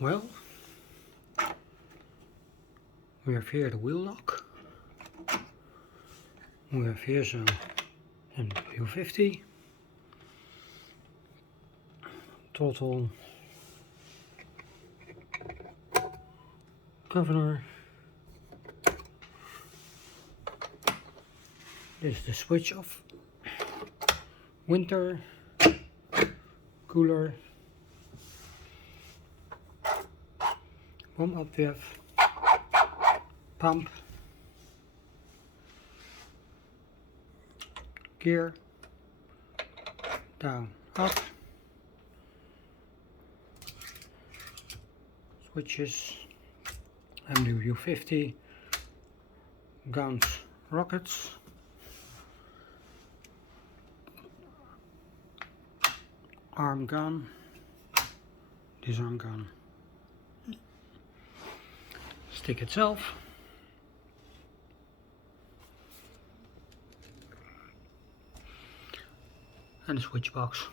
Well, we have here the wheel lock. We have here zo'n NW50 throttle governor. This is the switch off. Winter, cooler, warm up with pump, gear, down, up, switches, MW50, guns, rockets, arm gun, disarm gun, stick itself, and a switch box.